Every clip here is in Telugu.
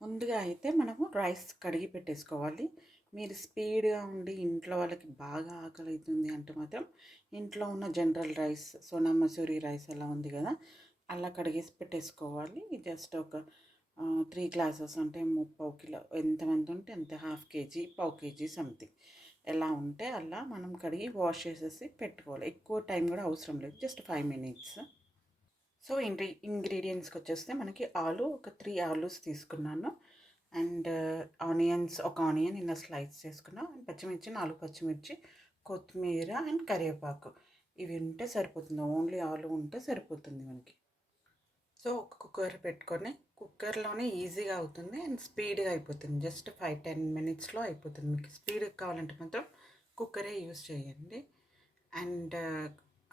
ముందుగా అయితే మనము రైస్ కడిగి పెట్టేసుకోవాలి. మీరు స్పీడ్గా ఉండి ఇంట్లో వాళ్ళకి బాగా ఆకలి అవుతుంది అంటే మాత్రం ఇంట్లో ఉన్న general rice Sona Masuri rice అలా ఉంది కదా అలా కడిగేసి పెట్టేసుకోవాలి. జస్ట్ ఒక త్రీ గ్లాసెస్ అంటే పావు కిలో ఎంతమంది ఉంటే అంత హాఫ్ కేజీ పావు కేజీ సంథింగ్. ఎలా ఉంటే అలా మనం కడిగి వాష్ చేసేసి పెట్టుకోవాలి. ఎక్కువ టైం కూడా అవసరం లేదు. Just five minutes. సో ఇంగ్రీ ఇంగ్రీడియంట్స్కి వచ్చేస్తే మనకి ఆలు ఒక త్రీ ఆలూస్ తీసుకున్నాను. అండ్ ఆనియన్స్ ఒక ఆనియన్ ఇలా స్లైస్ చేసుకున్నా. పచ్చిమిర్చి నాలుగు పచ్చిమిర్చి కొత్తిమీర అండ్ కరివేపాకు. ఇవి ఉంటే సరిపోతుంది. ఓన్లీ ఆలు ఉంటే సరిపోతుంది మనకి. సో ఒక కుక్కర్ పెట్టుకొని కుక్కర్లోనే ఈజీగా అవుతుంది అండ్ స్పీడ్గా అయిపోతుంది. జస్ట్ ఫైవ్ టెన్ మినిట్స్లో అయిపోతుంది మీకు. స్పీడ్ కావాలంటే మాత్రం కుక్కరే యూస్ చేయండి. అండ్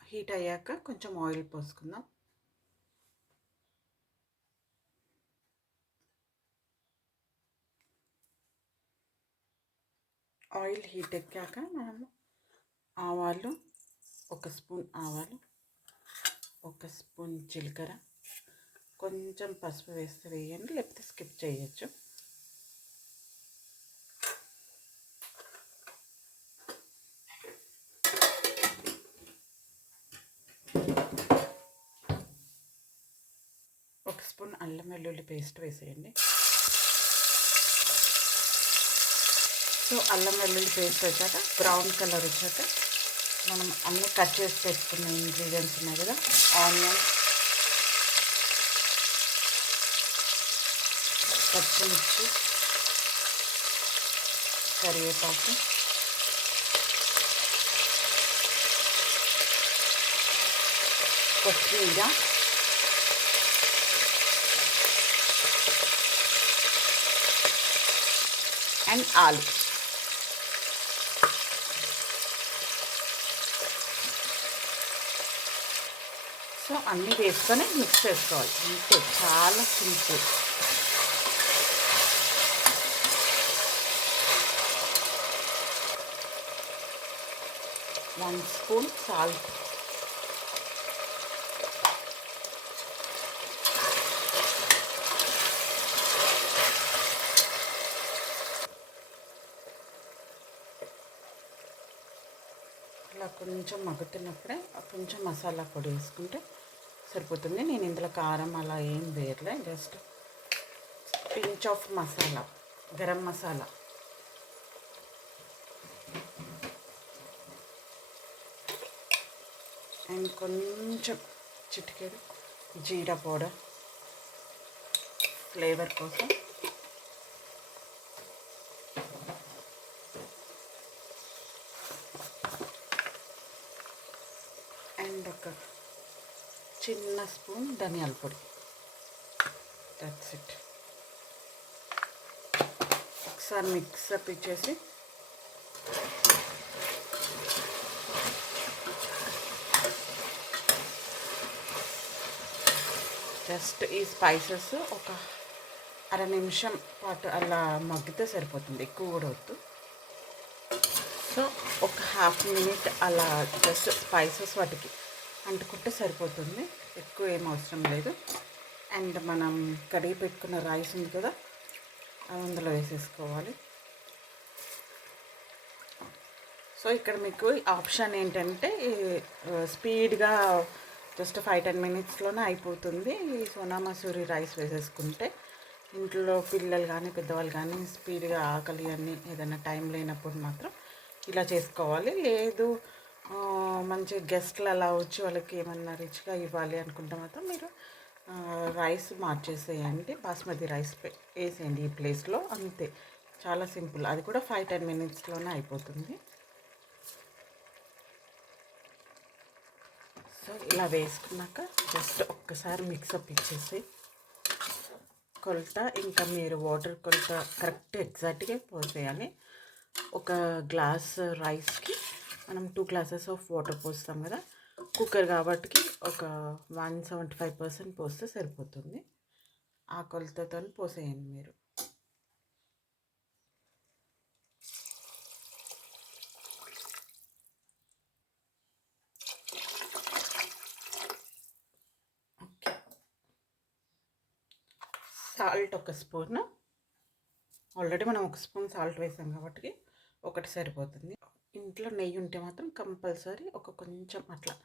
హీట్ అయ్యాక కొంచెం ఆయిల్ పోసుకుందాం. ఆయిల్ హీట్ ఎక్కాక మనం ఆవాలు ఒక స్పూన్ ఆవాలు ఒక స్పూన్ జీలకర్ర కొంచెం పసుపు వేస్తే వేయండి లేకపోతే స్కిప్ చేయొచ్చు. ఒక స్పూన్ అల్లం వెల్లుల్లి పేస్ట్ వేసేయండి. సో అల్లం వెల్లుల్లి పేస్ట్ వచ్చాక బ్రౌన్ కలర్ వచ్చాక మనం అన్నీ కట్ చేసి పెట్టుకున్న ఇంగ్రీడియంట్స్ ఉన్నాయి కదా ఆనియన్ పచ్చిమిర్చి కరివేపాకు కొత్తిమీర అండ్ ఆలు. సో అన్నీ వేసుకొని మిక్స్ చేసుకోవాలి. అంతే చాలా సింపుల్. One spoon salt. ఇలా కొంచెం మగ్గుతున్నప్పుడే కొంచెం మసాలా పొడి వేసుకుంటే సరిపోతుంది. నేను ఇందులో కారం అలా ఏం వేయట్లే. Just pinch of masala garam masala. And కొంచెం చిటికెడు జీరా పౌడర్ ఫ్లేవర్ కోసం. అండ్ ఒక చిన్న స్పూన్ ధనియాల పొడి. దట్స్ ఇట్ ఒకసారి మిక్స్ అప్ ఇచ్చేసి జస్ట్ ఈ స్పైసెస్ ఒక అర నిమిషం పాటు అలా మగ్గితే సరిపోతుంది. ఎక్కువ కూడా వద్దు. సో ఒక హాఫ్ మినిట్ అలా జస్ట్ స్పైసెస్ వాటికి అంటుకుంటే సరిపోతుంది. ఎక్కువ ఏం అవసరం లేదు. అండ్ మనం కడిగి పెట్టుకున్న రైస్ ఉంది కదా అది అందులో వేసేసుకోవాలి. సో ఇక్కడ మీకు ఆప్షన్ ఏంటంటే స్పీడ్గా జస్ట్ ఫైవ్ టెన్ మినిట్స్లోనే అయిపోతుంది. ఈ సోనా మసూరి రైస్ వేసేసుకుంటే ఇంట్లో పిల్లలు కానీ పెద్దవాళ్ళు కానీ స్పీడ్గా ఆకలి అని ఏదైనా టైం లేనప్పుడు మాత్రం ఇలా చేసుకోవాలి. లేదు మంచి గెస్ట్లు అలా వచ్చి వాళ్ళకి ఏమన్నా రిచ్గా ఇవ్వాలి అనుకుంటే మాత్రం మీరు రైస్ మార్చేసేయండి. బాస్మతి రైస్ వేసేయండి ఈ ప్లేస్లో. అంతే. చాలా సింపుల్. అది కూడా ఫైవ్ టెన్ మినిట్స్లోనే అయిపోతుంది. సో ఇలా వేసుకున్నాక జస్ట్ ఒక్కసారి మిక్సప్ ఇచ్చేసి కొలత ఇంకా మీరు వాటర్ కొలత కరెక్ట్ ఎగ్జాక్ట్గా పోసేయాలి. ఒక గ్లాస్ రైస్కి మనం టూ గ్లాసెస్ ఆఫ్ వాటర్ పోస్తాం కదా. కుక్కర్ కాబట్టి ఒక వన్ సెవెంటీ ఫైవ్ పర్సెంట్ పోస్తే సరిపోతుంది. ఆ కొలతతో పోసేయండి మీరు. సాల్ట్ ఒక స్పూన్. ఆల్రెడీ మనం ఒక స్పూన్ సాల్ట్ వేసాం కాబట్టి ఒకటి సరిపోతుంది. ఇంట్లో నెయ్యి ఉంటే మాత్రం కంపల్సరీ ఒక కొంచెం అట్లా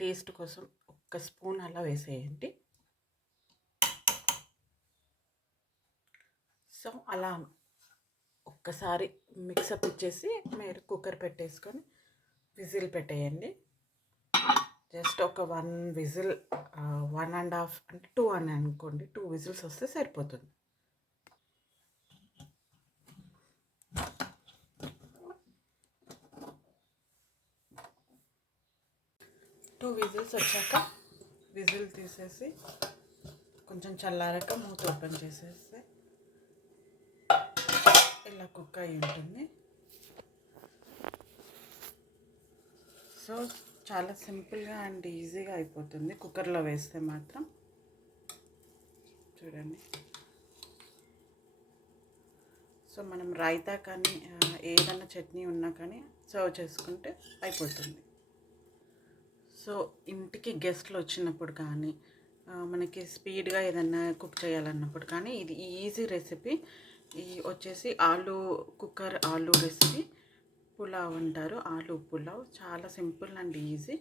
టేస్ట్ కోసం ఒక్క స్పూన్ అలా వేసేయండి. సో అలా ఒక్కసారి మిక్సప్ ఇచ్చేసి మీరు కుక్కర్ పెట్టేసుకొని విజిల్ పెట్టేయండి. జస్ట్ ఒక one whistle one and half అంటే టూ అని అనుకోండి టూ విజిల్స్ వస్తే సరిపోతుంది. విజిల్స్ వచ్చాక విజిల్ తీసేసి కొంచెం చల్లారాక మూత ఓపెన్ చేసేస్తే ఇలా కుక్ అయి ఉంటుంది. సో చాలా సింపుల్గా అండ్ ఈజీగా అయిపోతుంది కుక్కర్లో వేస్తే మాత్రం. చూడండి. సో మనం రైతా కానీ ఏదైనా చట్నీ ఉన్నా కానీ సర్వ్ చేసుకుంటే అయిపోతుంది. సో ఇంటికి గెస్ట్లు వచ్చినప్పుడు కానీ మనకి స్పీడ్గా ఏదన్నా కుక్ చేయాలన్నప్పుడు కానీ ఇది ఈజీ రెసిపీ. ఈ వచ్చేసి ఆలు కుక్కర్ ఆలు రెసిపీ. పులావ్ అంటారు ఆలు పులావ్. చాలా సింపుల్ అండ్ ఈజీ.